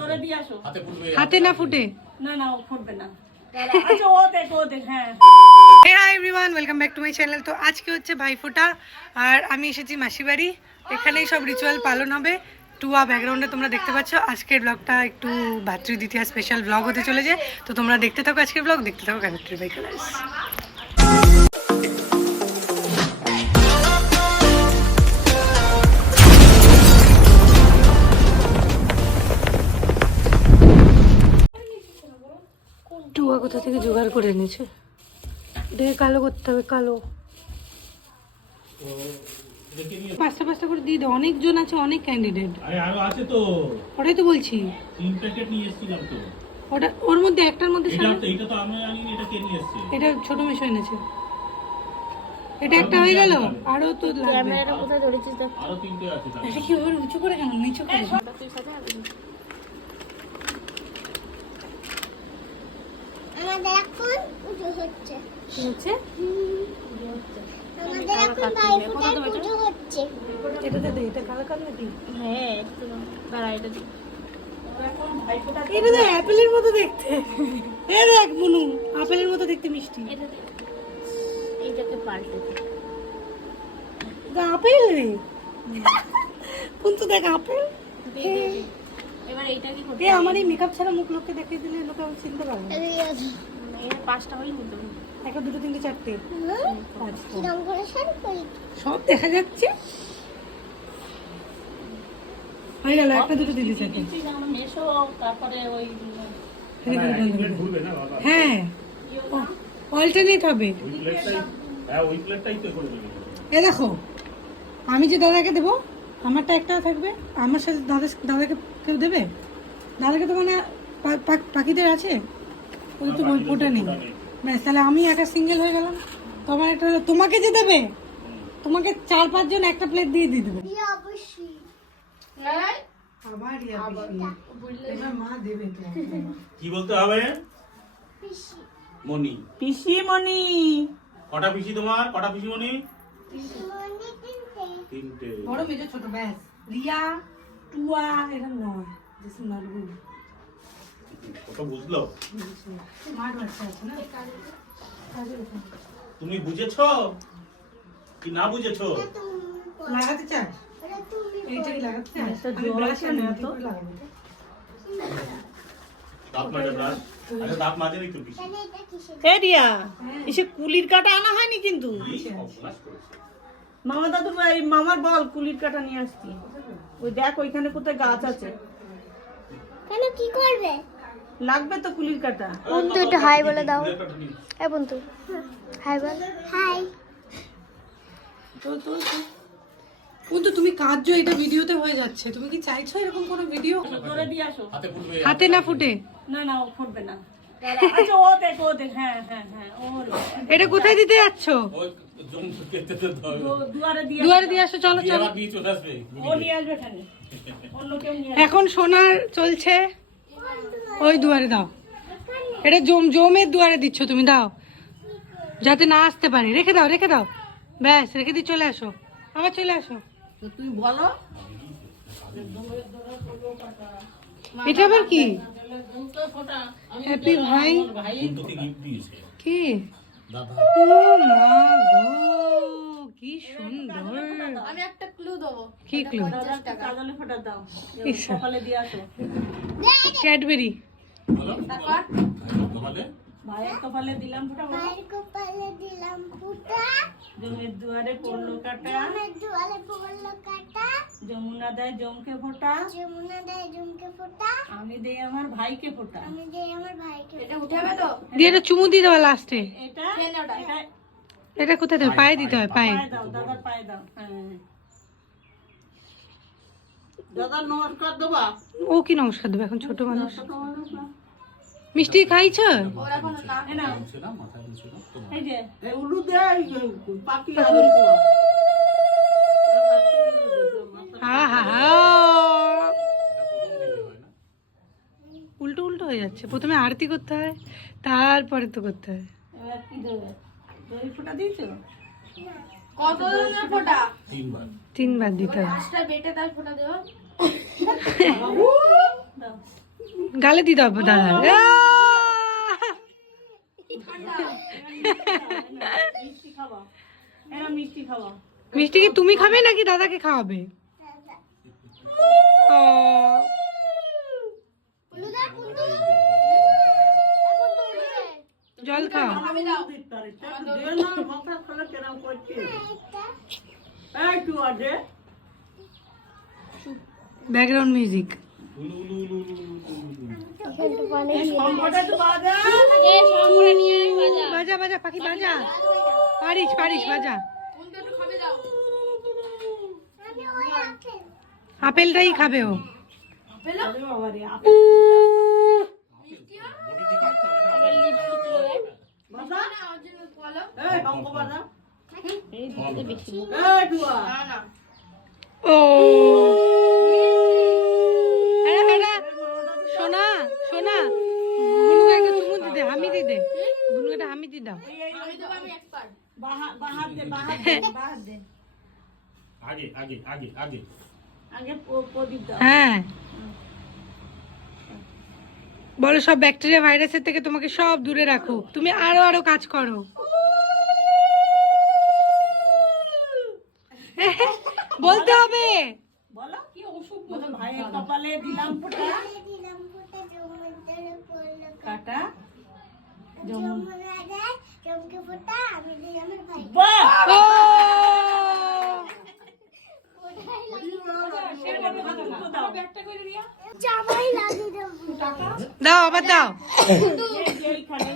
ধরে দিয়ে আসো। হাতে না ফুটে? না না, ও ফুটবে না। আচ্ছা, ও দেখ, হ্যাঁ। Hey hi everyone, welcome back to my channel. তো আজকে হচ্ছে ভাইফোঁটা, আর আমি এসেছি মাসির বাড়ি। এখানেই সব রিচুয়াল পালন হবে। টুয়া ব্যাকগ্রাউন্ডে তোমরা দেখতে পাচ্ছ। আজকের ব্লগটা একটু ভাতৃদ্বিতীয়া স্পেশাল ব্লগ হতে চলেছে। তো তোমরা দেখতে থাকো আজকের ব্লগ, দেখতে থাকো গায়ত্রী বাই কালার্স। টুয়া কোথা থেকে জোগাড় করে এনেছে? এটাকে কালো করতে হবে, কালো। পাঁচটা পাঁচটা করে দিয়ে দাও, অনেকজন আছে, অনেক ক্যান্ডিডেট। আরে আরো আছে তো, ওটাই তো বলছি। 3 প্যাকেট নিয়ে এসেছিলাম তো। ওটা ওর মধ্যে একটার মধ্যে এটা তো আমি আনিনি, এটা কে নিয়ে এসেছে? এটা ছোট মেশো এনেছে। এটা একটা হয়ে গেল, আরো তো লাগবে। ক্যামেরাটা কোথায় ধরেছিস দেখ। আরো 3টে আছে তাহলে। এটা কি ওর উঁচু করে, কেমন নিচু করে? আমাদের এখন পুজো হচ্ছে। কি হচ্ছে? আমাদের এখন ভাইফোঁটার পুজো হচ্ছে। এটাতে দে, এটা কালো কালো নাকি? হ্যাঁ, একটু দাঁড়া, এটা দিই। এটা তো অ্যাপেলের মতো দেখতে। এ দেখ মুনু, আপেলের মতো দেখতে মিষ্টি। এটা দে। এইটাকে পাল্টে দে। এটা আপেল রে। কিন্তু দেখ আপেল। দে, দে, দে। এবার এইটা কি করতে এ আমার এই মেকআপ ছাড়া মুখ লোককে দেখিয়ে দিলে লোকে আমি চিনতে পারবে না। এর 5টা হয়ে নিতে হবে। একটা, দুটো, তিনটে, চারটে, পাঁচটা। কিরম করে শাড়ি পরি? সব দেখা যাচ্ছে। হয়ে গেল, একটা, দুটো, তিনটে, চারটে। তুই যেমন মেশো, তারপরে ওই ঘুরবে না বাবা। হ্যাঁ, অল্টারনেট হবে। ওই প্লেটটাই তো করে দেবে। এ দেখো, আমি যে দাদাকে দেবো, আমারটা একটা থাকবে, আমার সাথে দাদাকে কেউ দেবে? দাদাকে তো মানে পাখিদের আছে, ওই তো ওটা নেই। ব্যাস, তাহলে আমি একা সিঙ্গেল হয়ে গেলাম। তোমার একটা হলো, তোমাকে যে দেবে, তোমাকে 4-5 জন একটা প্লেট দিয়ে দেবে। অবশ্যই। আবার এবার মা দেবে তো। কি বলতে হবে? পিসি। মনি। পিসিমণি। কটা পিসি তোমার? কটা পিসি মনি? পিসিমণি তিনটে। 3টে। বড় মেজো ছোট, ব্যাস। রিয়া, টুয়া, এরকম নয়। This not good. কত বুঝলো? স্মার্ট বাচ্চা আছে না? কাজের ওখানে। তুমি বুঝেছো কি না বুঝেছো? লাগাতে চাস? ওটা তুমি এইটাই লাগাতে চাস? এটা আমি জোর ব্রাশ আছে আনি, না কি তো? করে লাগাবো এটা? দাঁত মাজা ব্রাশ। আচ্ছা দাঁত মাজেন একটু পিসি। তাহলে এটা কিসের? এ রিয়া, এসে কুলির কাটা আনা হয়নি কিন্তু। এই অভ্যাস করেছে। মামা দাদুর এই মামার বল কুলির কাটা নিয়ে আসছি। ওই দেখ ওইখানে কোথায় গাছ আছে, কেন কি করবে? লাগবে তো কুলির কাটা। বন্ধু একটু হাই বলে দাও। কুলের কাটা নিয়ে। এই বন্ধু হাই বল। হাই। কিন্তু তুমি কাঁদছো, এটা ভিডিওতে হয়ে যাচ্ছে। তুমি কি চাইছো এরকম কোনো ভিডিও? ধরে দিয়ে আসো। হাতে ফুটবে। হাতে না ফুটে? না না, ও ফুটবে না। আচ্ছা, ও দেখ, হ্যাঁ হ্যাঁ হ্যাঁ, ও এটা কোথায় দিতে যাচ্ছ? ওই জম কেটে তো দাও। দুয়ারে দিয়ে দুয়ারে দিয়ে আসো, চলো দিয়ে চলো। আবার দিয়ে চলে আসবে। ও নিয়ে আসবে এখানে, অন্য কেউ নিয়ে আসবে। এখন সোনার চলছে, ওই দুয়ারে দাও। এটা জমের দুয়ারে দিচ্ছ তুমি, দাও যাতে না আসতে পারে। রেখে দাও, রেখে দাও, ব্যাস রেখে দিয়ে চলে আসো, আবার চলে আসো। তুই বলো। এটা আবার কি? হ্যাপি ভাই বন্ধুকে গিফট দিয়েছে কি? দাদা। ও মা গো, কি সুন্দর। আমি একটা ক্লু দেবো। কি ক্লু? কাজলে ফোঁটা দাও, ইস। সকালে দিয়ে আসো। ক্যাডবেরি। বলো তাহলে ভাইয়ের কপালে দিলাম ফোঁটা, ভাইয়ের কপালে দিলাম ফুটা। জমের দুয়ারে পড়লো কাটা, আমার দুয়ারে পড়লো কাটা। যমুনা দেয় জমকে ফোঁটা, যমুনা দেয় জমকে ফোটা। আমি দেই আমার ভাইকে ফোঁটা। আমি দেই আমার ভাইকে। এটা উঠাবে তো? দিয়ে এটা চুমু দিয়ে দেওয়া লাস্টে। এটা এটা কোথায় দেবে? পায়ে দিতে হয়, পায়ে। পায়ে দাও, দাদার পায়ে দাও। হ্যাঁ, দাদা নমস্কার দেবা। ও কি নমস্কার দেবে, এখন ছোট মানুষ। মিষ্টি খাইছ? এই নাও, মাথায় মুছে দাও। এই যে এই উলু দেয় পাখি আদর করো। উল্টো উল্টো হয়ে যাচ্ছে। প্রথমে আরতি করতে হয়, তারপরে তো করতে হয়। এবার কি দেবে? দই ফোঁটা দিয়েছো? কত ধরনের ফোটা? 3 বার। 3 বার দিতে হয়। পাঁচটা বেটে তার ফোটা দেবো। দাও। গালে দিয়ে দাও দাদা। মিষ্টি খাবা, এরা মিষ্টি খাবা। মিষ্টি কি তুমি খাবে নাকি দাদাকে খাওয়াবে? ও, জল খাও। Background music. বাজা বাজা পাখি বাজা, পারিস পারিস বাজা। আপেলটাই খাবে ও। ও সোনা সোনা, বুনুকে একটা চুমু দিদে, হামি দিদে, বুনুকে একটা হামি দি দাও। আগে আগে আগে আগে হ্যাঁ, বলো সব ব্যাকটেরিয়া ভাইরাসের থেকে তোমাকে সব দূরে রাখো, তুমি আরো আরো কাজ করো। বলতে হবে। বলো কি অসুখ, বলো ভাইয়ের কপালে দিলাম ফোঁটা কাটা, চমকে ফোটা আমি দিই আমার ভাই। বাহ! ও, জামাই লাগিয়ে দেবো। দাও আবার দাও। এইখানে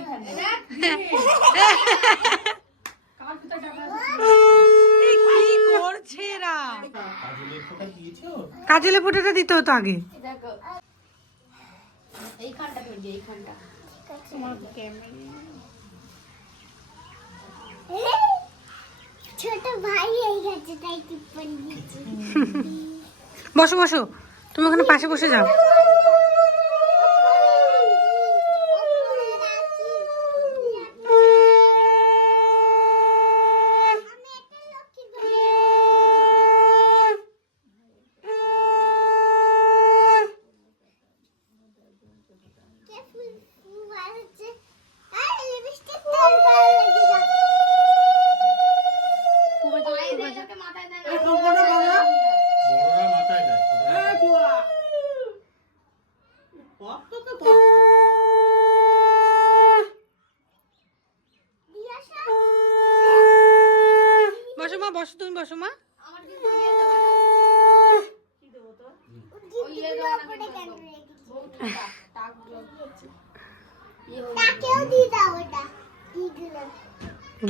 এইখানে এই কি করছে এরা? কাজলের ফোঁটা দিয়েছো? কাজলে ফোঁটাটা দিতে হতো আগে। দেখো এইখানটা ধরছি, এইখানটা ছোট ভাই এই গেছে তাই টিপ্পনি দিচ্ছে। বসো বসো, তুমি ওখানে পাশে বসে যাও। বড়রা মাথায় দেয়, ছোটরা বসো মা, বসো তুমি বসো মা।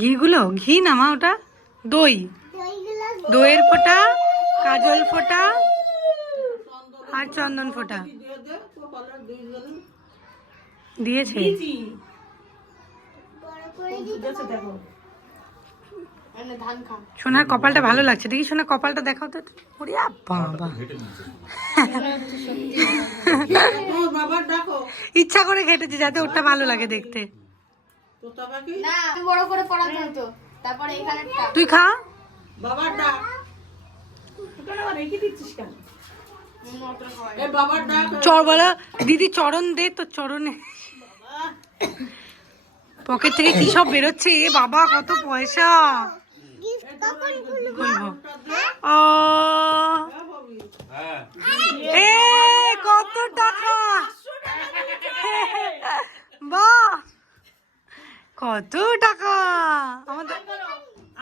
ঘিগুলো, ঘি না মা, ওটা দই, দইয়ের ফোঁটা, কাজল ফোঁটা আর চন্দন ফোঁটা দিয়েছে। দেখো ধান খা। সোনার কপালটা ভালো লাগছে, দেখি সোনার কপালটা দেখাও তো। ওরে বাবা, ঘেটে দিয়েছে। তোমার বাবার ডাকো, ইচ্ছা করে ঘেটেছে যাতে ওটা ভালো লাগে দেখতে। তোতা পাখি না বড় করে পড়াতে হতো, তারপরে এখানেরটা তুই খা। বাবার ডাক, ওখানে আবার রেখে দিচ্ছিস কেন? এ বাবার ডাক, চর বলা দিদি, চরণ দে তো, চরণে পকেট থেকে কি সব বেরোচ্ছে, এ বাবা কত পয়সা। খুলবো। ও, হ্যাঁ এ কত টাকা, বাহ কত টাকা। আমাদের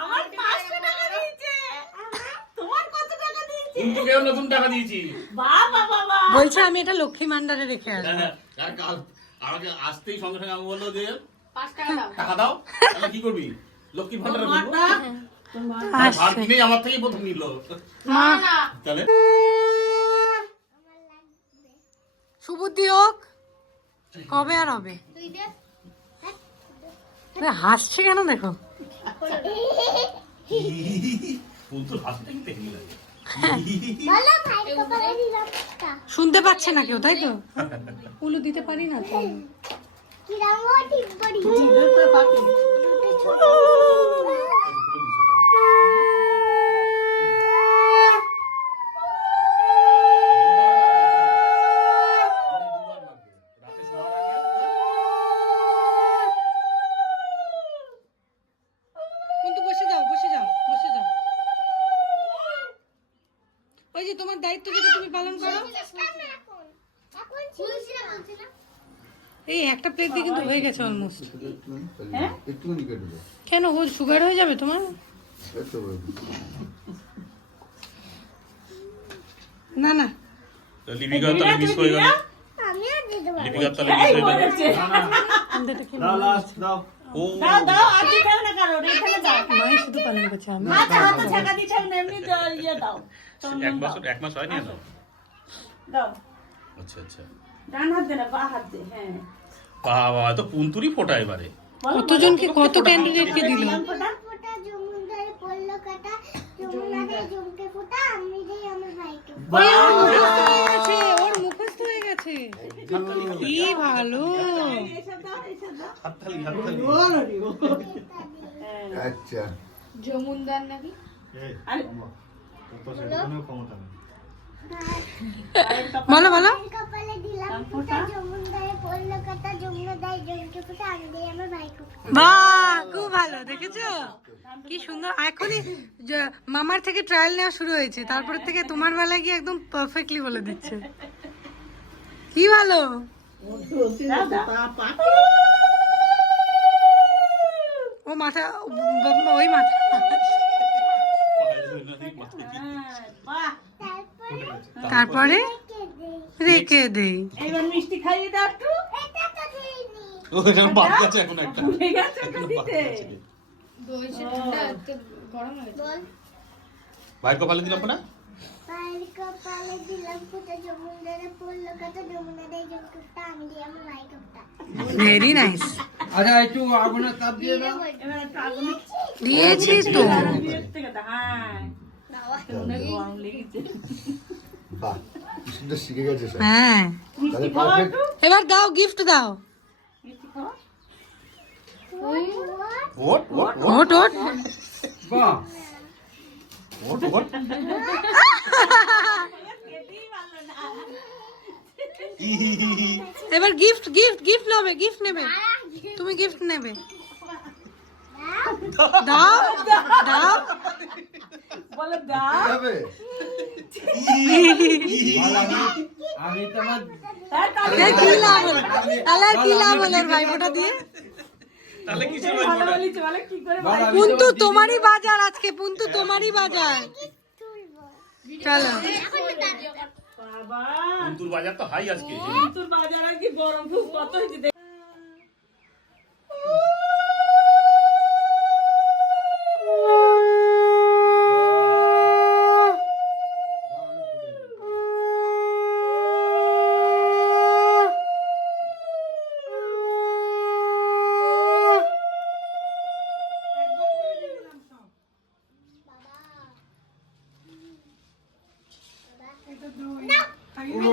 আমার 500 টাকা দিয়েছে, তোমার কত টাকা দিয়েছে? কিন্তু কেউ নতুন টাকা দিয়েছি। বাবা বাবা, বলছে আমি এটা লক্ষ্মী ভান্ডারে রেখে আসবো। হ্যাঁ, আর কাল আমাকে আসতেই সঙ্গে সঙ্গে আমি বললো যে 5 টাকা দাও। টাকা দাও, তাহলে কি করবি? লক্ষ্মীর ভান্ডারে তোমার দেবো। ডাক, আর ভাত আসছে কিনেই আমার থেকেই প্রথম নিল। মা, না তাহলে সুবুদ্ধি হোক, কবে আর হবে? তুই দে। এ হাসছে কেন দেখো। ফুল তো হাসতে কি দেখলি লাগে। বলো ভাই কপালে দিলাম ফোঁটা। শুনতে পাচ্ছে না কেউ, তাই তো? উলু দিতে পারি না তো। কিরাম ও টিপ্পনি। দুবার মারবে। দায়িত্ব যদি তুমি পালন করো। এখন ছিলছিলা বলছি না এই একটা প্লেট দিয়ে কিন্তু হয়ে গেছে অলমোস্ট। হ্যাঁ? একটুখানি কেটে দাও। কেন ও সুগার হয়ে যাবে তোমার? একটু বড়। না না লিপিকা তাহলে মিস হয়ে গেল। আমি আর দিতে পারবো লিপিকা তাহলে মিস হয়ে গেল। দাও লাস্ট দাও। ও দাও দাও আর দিতে হবে না কারো এখানে দাও মাই শুধু পালন করছে আমি। হাতে হাতে ছেঁকা দিতে হবে না, এমনি ইয়ে দাও এক মাস হয়নি তো? দাও আচ্ছা আচ্ছা। ডান হাত দে না বা হাত দে। হ্যাঁ বাবা তো পুন্তুরি ফোটা এবারে। কতজনকে কত ক্যান্ডিডেটকে দিল? ফোটা জমুনদারে পড়লো কাটা জমুনারে জমকে ফোটা আমি দেই আমার ভাইকে ওর মুখস্থ হয়ে গেছে। কি ভালো। এসব দাও এসব দাও। হাততালি হাততালি। আচ্ছা জমুনদার নাকি এই আরে তো সেটাও ক্ষমতা নেই। বলো বলো। কপালে দিলাম ফোটা জমুনদারে পড়লো কাটা জমুনারে জমকে ফোটা আমি দেই আমার ভাইকে বাহ খুব ভালো, দেখেছো কি সুন্দর। এখনই মামার থেকে ট্রায়াল নেওয়া শুরু হয়েছে, তারপর থেকে তোমার বেলায় গিয়ে একদম পারফেক্টলি বলে দিচ্ছে। কি ভালো। দাও দাও ও মাথা ওই মাথা বাহ তারপরে কে দেই রেখে দেই। এইবার মিষ্টি খাইয়ে দাও একটু। এটা তো দেইনি ও এটা বাদ গেছে এখন একটা। ঠিক আছে ওটা দিতে। দই সে ঠান্ডা তো গরম হয়ে গেছে। বল ভাই কপালে দিলাম না? ভাইয়ের কপালে দিলাম ফোটা জমুনদারে পড়লো কাটা জমুনারে জমকে ফোটা আমি দেই আমার ভাইকে ফোটা ভেরি নাইস। আচ্ছা একটু আগুনের তাপ দিয়ে দাও। এবার একটু আগুনে দিয়েছি তো। দিয়ে থেকে দাও। হ্যাঁ অনেক গরম লেগেছে। বাহ কি সুন্দর শিখে গেছে সব। হ্যাঁ তাহলে খাওয়া পারফেক্ট। একটু এবার দাও, গিফট দাও। মিষ্টি খাওয়া। ওট ওট ওট ওট। বাহ ওট ওট। খেতেই পারলো না। এবার গিফট গিফট গিফট নেবে, গিফট নেবে। তুমি গিফট নেবে। দাও দাও। বলো দাও। হবে আমি তোমার এ কি লাভ হলো? তাহলে আর কি লাভ হলো ওর ভাইফোঁটা দিয়ে? তাহলে কিছু ভালো বলিস বলে কি করে বল, আমি পুন্তু তোমার তোমারই বাজার আজকে, পুন্তু তোমারই বাজার। চলো বাবা পুন্তুর বাজার তো হাই আজকে। তোর বাজার আর কি গরম খুব কত হয়েছে দেখ।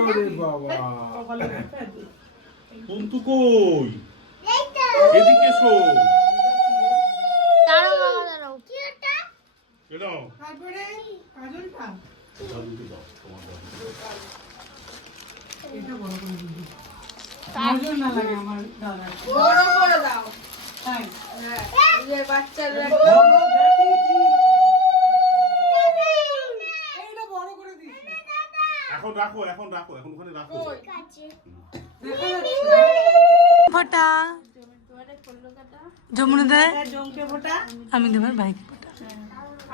ওরে বাবা পুন্তু কই? এই তো এদিকে এসো। দাঁড়াও কি ওটা এলো। তারপরে কাজলটা এটা বড় করে দিবি। কাজল না লাগে আমার দাদা। বড় করে দাও। তাই এই যে বাচ্চারা এইটা বড় করে দিয়েছি। এখন রাখো এখন রাখো এখন ওখানে রাখো। কাছে ফোঁটা যমুনা দেয়, জমকে ফোটা। আমি দেবার ভাইকে ফোঁটা।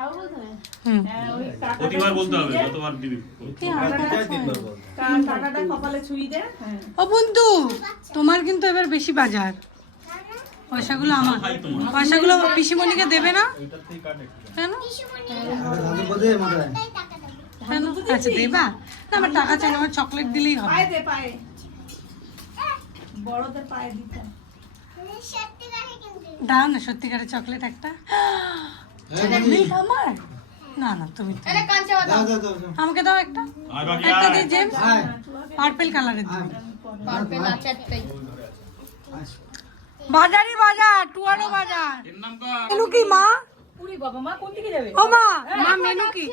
আরো বোধহয়। হুম হ্যাঁ ওই টাকাটা প্রতিবার বলতে হবে, ছুঁয়ে দে। যতবার দিবি। টাকাটা কপালে ছুঁয়ে দে। হ্যাঁ ও বন্ধু, তোমার কিন্তু এবার বেশি বাজার। পয়সাগুলো আমার, পয়সাগুলো পিসিমণিকে দেবে না? কেন কেন? আচ্ছা দেবা না, আমার টাকা চাই না, আমার চকলেট দিলেই হবে। পায়ে দে পায়ে। বড়দের পায়ে দিতে। সত্যি করে কিন্তু দাও না সত্যিকারের চকলেট একটা। আমার না না তুমি তো। এটা কাঁচা বাদাম আমাকে দাও একটা, আয় বাকি একটা আয়। দিয়ে জেমস পার্পল কালারের দিন। পারবে না চারটাই বাজারই বাজার, টুয়ারো বাজার। এর নাম কা? মেনু কি মা? উড়ি বাবা মা কোন দিকে যাবে? ও মা, মা মেনু কি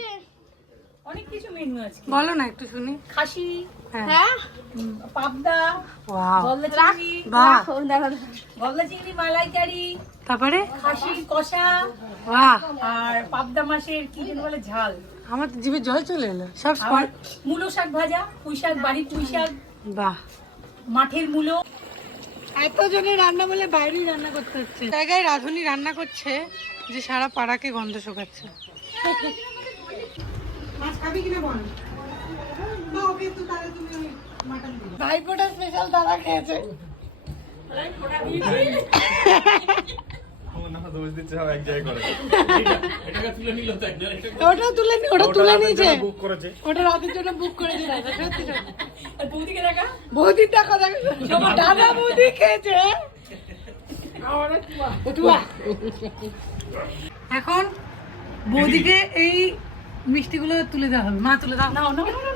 অনেক কিছু মেনু আছে। বলো না একটু শুনি। খাসি, হ্যাঁ পাবদা, ওয়াও গলদা চিংড়ি, বাহ, গলদা চিংড়ি মালাইকারি, তারপরে খাসির কষা বাহ আর পাবদা মাছের কি যেন বলে ঝাল। আমার তো জিভে জল চলে এলো সব আবার মূলো শাক ভাজা, পুঁই শাক, বাড়ির পুঁই শাক, বাহ, মাঠের মূলো। এতজনের রান্না বলে বাইরেই রান্না করতে হচ্ছে। জায়গায় রাঁধুনি রান্না করছে যে সারা পাড়াকে গন্ধ শোকাচ্ছে। মাছ খাবি কিনা বল? ভাইফোঁটা স্পেশাল দাদা খেয়েছে। ওটা তুলে নিয়েছে, ওটা রাতের জন্য বুক করেছে দাদা। সত্যি সত্যি আর বৌদিকে দেখা, বৌদির টাকা দাদা বৌদি খেয়েছে। এখন বৌদিকে এই মিষ্টিগুলো তুলে দেওয়া হবে। মা তুলে দাও।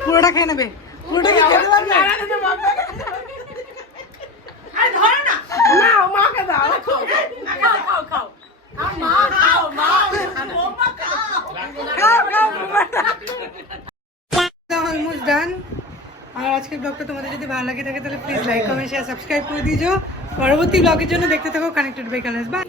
পুরোটা খেয়ে নেবে, পুরোটা কি খেতে পারবে? আরে ধরো না, নাও মাকে দাও, খাও খাও খাও, মা খাও, মা বৌমা খাও। Almost done. আর আজকের ব্লগটা তোমাদের যদি ভালো লাগে থাকে তাহলে please like comment share subscribe করে দিও। পরবর্তী ব্লগের জন্য দেখতে থাকো কানেক্টেড বাই কালার্স। বাই।